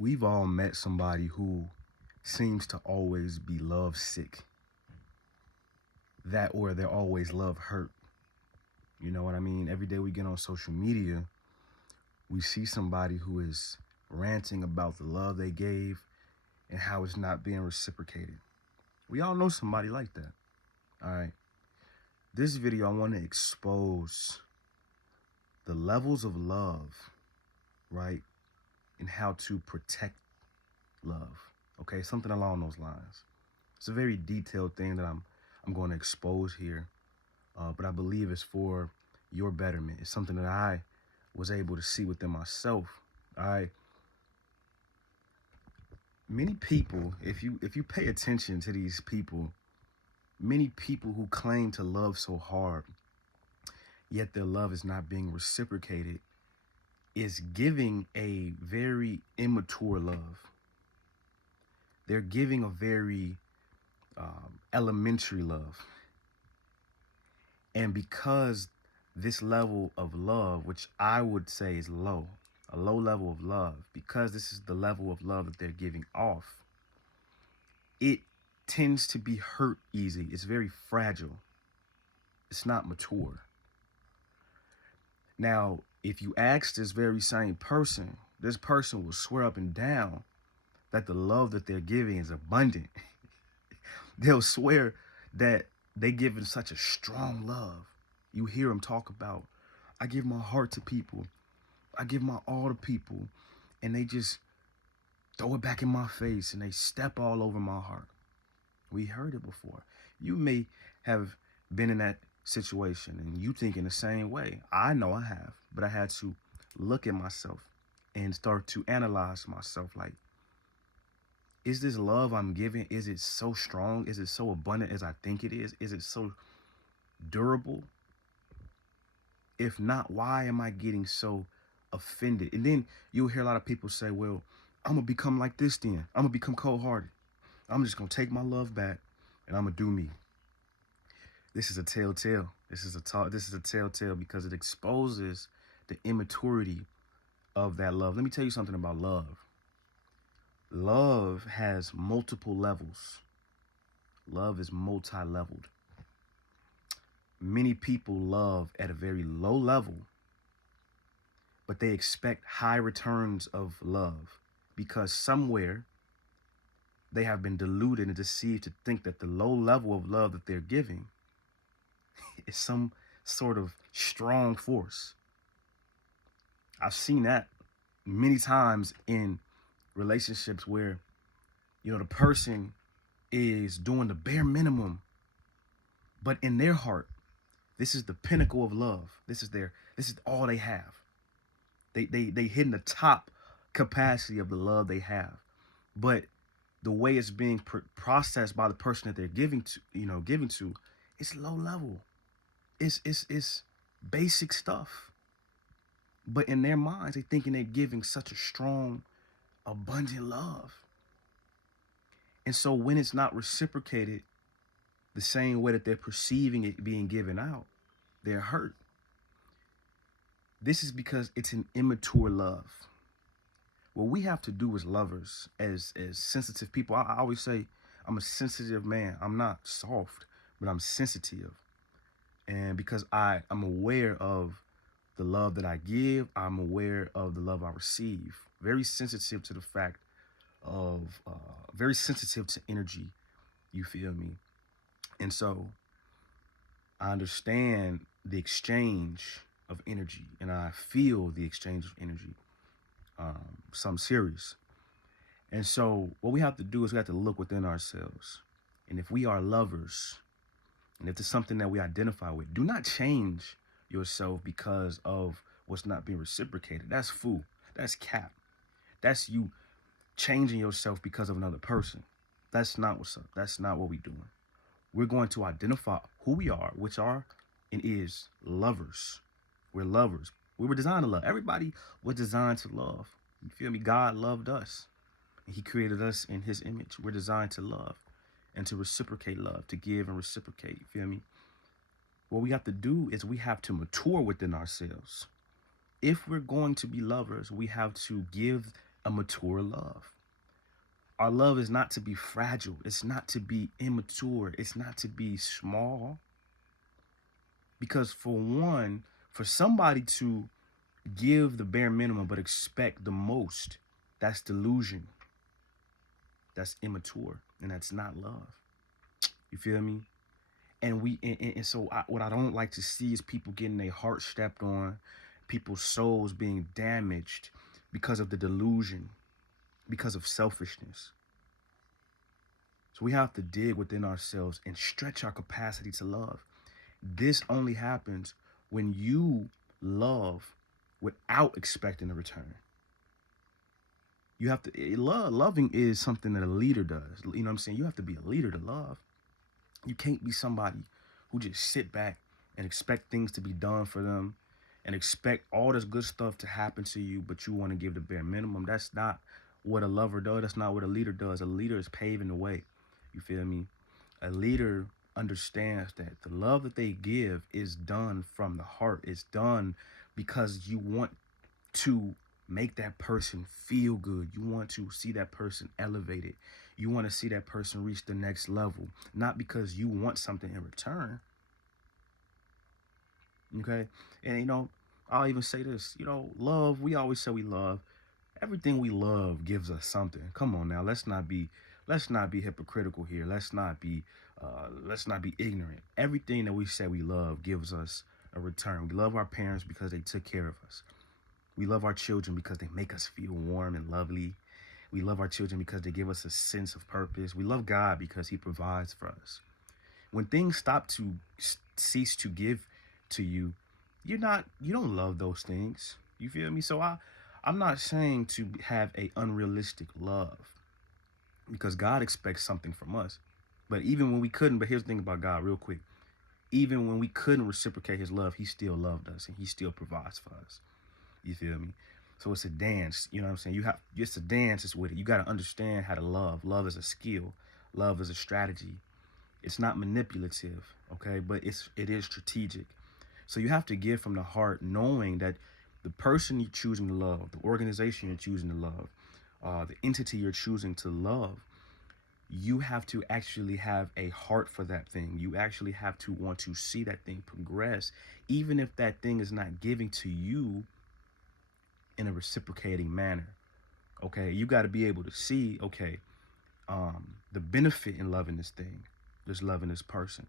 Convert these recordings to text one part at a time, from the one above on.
We've all met somebody who seems to always be love sick, that or they're always love hurt. You know what I mean? Every day we get on social media, we see somebody who is ranting about the love they gave and how it's not being reciprocated. We all know somebody like that. All right. This video, I want to expose the levels of love, right? And how to protect love. Okay, something along those lines. It's a very detailed thing that I'm going to expose here, but I believe it's for your betterment. It's something that I was able to see within myself. All right. Many people, if you pay attention to these people, many people who claim to love so hard, yet their love is not being reciprocated, is giving a very immature love. They're giving a very elementary love. And because this level of love, which I would say is low, a low level of love, because this is the level of love that they're giving off, it tends to be hurt easy. It's very fragile. It's not mature. Now, if you ask this very same person, this person will swear up and down that the love that they're giving is abundant. They'll swear that they giving such a strong love. You hear them talk about, I give my heart to people. I give my all to people. And they just throw it back in my face and they step all over my heart. We heard it before. You may have been in that situation and you think in the same way. I know I have, but I had to look at myself and start to analyze myself. Like, is this love I'm giving, is it so strong? Is it so abundant as I think it is? Is it so durable? If not, why am I getting so offended? And then you'll hear a lot of people say, well, I'm going to become like this then. I'm going to become cold-hearted. I'm just going to take my love back and I'm going to do me. This is a telltale. This is a telltale because it exposes the immaturity of that love. Let me tell you something about love. Love has multiple levels. Love is multi-leveled. Many people love at a very low level, but they expect high returns of love because somewhere they have been deluded and deceived to think that the low level of love that they're giving is some sort of strong force. I've seen that many times in relationships where, the person is doing the bare minimum, but in their heart, this is the pinnacle of love. This is all they have. They hitting the top capacity of the love they have. But the way it's being processed by the person that they're giving to, it's low level. It's basic stuff. But in their minds, they're thinking they're giving such a strong, abundant love. And so when it's not reciprocated the same way that they're perceiving it being given out, they're hurt. This is because it's an immature love. What we have to do as lovers, as sensitive people, I always say I'm a sensitive man. I'm not soft, but I'm sensitive. And because I'm aware of the love that I give, I'm aware of the love I receive. Very sensitive to the fact of, very sensitive to energy, you feel me? And so I understand the exchange of energy and I feel the exchange of energy, some serious. And so what we have to do is we have to look within ourselves. And if we are lovers, and if it's something that we identify with, do not change yourself because of what's not being reciprocated. That's fool. That's cap. That's you changing yourself because of another person. That's not what's up. That's not what we're doing. We're going to identify who we are, which are and is lovers. We're lovers. We were designed to love. Everybody was designed to love. You feel me? God loved us. And he created us in his image. We're designed to love and to reciprocate love, to give and reciprocate. You feel me? What we have to do is we have to mature within ourselves. If we're going to be lovers, we have to give a mature love. Our love is not to be fragile. It's not to be immature. It's not to be small. Because for one, for somebody to give the bare minimum but expect the most, that's delusion. That's immature. And that's not love. You feel me? And so what I don't like to see is people getting their heart stepped on, people's souls being damaged because of the delusion, because of selfishness. So we have to dig within ourselves and stretch our capacity to love. This only happens when you love without expecting a return. You have to loving is something that a leader does. You know what I'm saying? You have to be a leader to love. You can't be somebody who just sit back and expect things to be done for them and expect all this good stuff to happen to you, but you want to give the bare minimum. That's not what a lover does. That's not what a leader does. A leader is paving the way. You feel me? A leader understands that the love that they give is done from the heart. It's done because you want to make that person feel good. You want to see that person elevated. You want to see that person reach the next level, not because you want something in return. Okay? And I'll even say this, love, we always say we love. Everything we love gives us something. Come on now, let's not be hypocritical here. Let's not be ignorant. Everything that we say we love gives us a return. We love our parents because they took care of us. We love our children because they make us feel warm and lovely. We love our children because they give us a sense of purpose. We love God because he provides for us. When things stop to cease to give to you, you don't love those things. You feel me? So I'm not saying to have a unrealistic love, because God expects something from us. But even when we couldn't, but here's the thing about God real quick. Even when we couldn't reciprocate his love, he still loved us and he still provides for us. You feel me? So it's a dance, you know what I'm saying? It's a dance, it's with it. You got to understand how to love. Love is a skill. Love is a strategy. It's not manipulative, okay? But it is strategic. So you have to give from the heart, knowing that the person you're choosing to love, the organization you're choosing to love, the entity you're choosing to love, you have to actually have a heart for that thing. You actually have to want to see that thing progress, even if that thing is not giving to you in a reciprocating manner. Okay, you got to be able to see, okay, the benefit in loving this thing, just loving this person,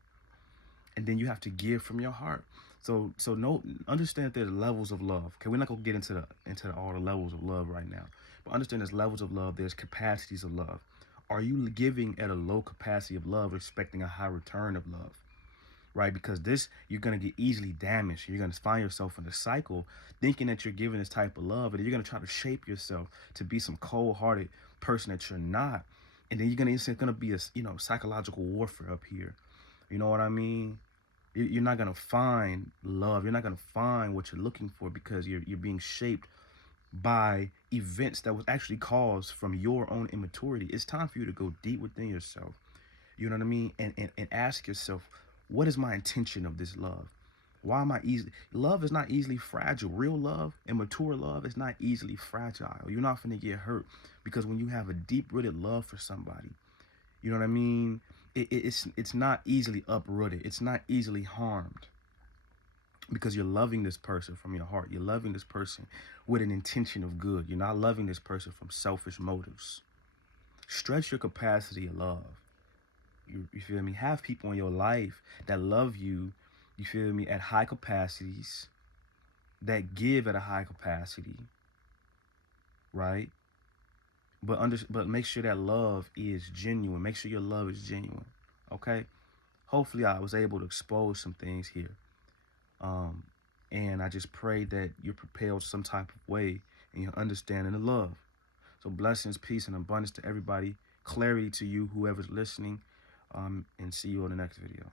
and then you have to give from your heart. So no, understand that there's levels of love. Okay, we're not gonna get into all the levels of love right now, but understand there's levels of love. There's capacities of love. Are you giving at a low capacity of love, expecting a high return of love? Right? Because this, you're going to get easily damaged. You're going to find yourself in a cycle thinking that you're giving this type of love, and you're going to try to shape yourself to be some cold-hearted person that you're not. And then it's going to be a, psychological warfare up here. You know what I mean? You're not going to find love. You're not going to find what you're looking for, because you're being shaped by events that was actually caused from your own immaturity. It's time for you to go deep within yourself. You know what I mean? And ask yourself, what is my intention of this love? Why am I easily? Love is not easily fragile. Real love and mature love is not easily fragile. You're not going to get hurt, because when you have a deep-rooted love for somebody, you know what I mean? It's not easily uprooted. It's not easily harmed, because you're loving this person from your heart. You're loving this person with an intention of good. You're not loving this person from selfish motives. Stretch your capacity of love. You feel me? Have people in your life that love you feel me, at high capacities, that give at a high capacity, right? But make sure that love is genuine. Make sure your love is genuine, okay? Hopefully I was able to expose some things here. Um, and I just pray that you're propelled some type of way in your understanding of love. So blessings, peace, and abundance to everybody. Clarity to you, whoever's listening. And see you on the next video.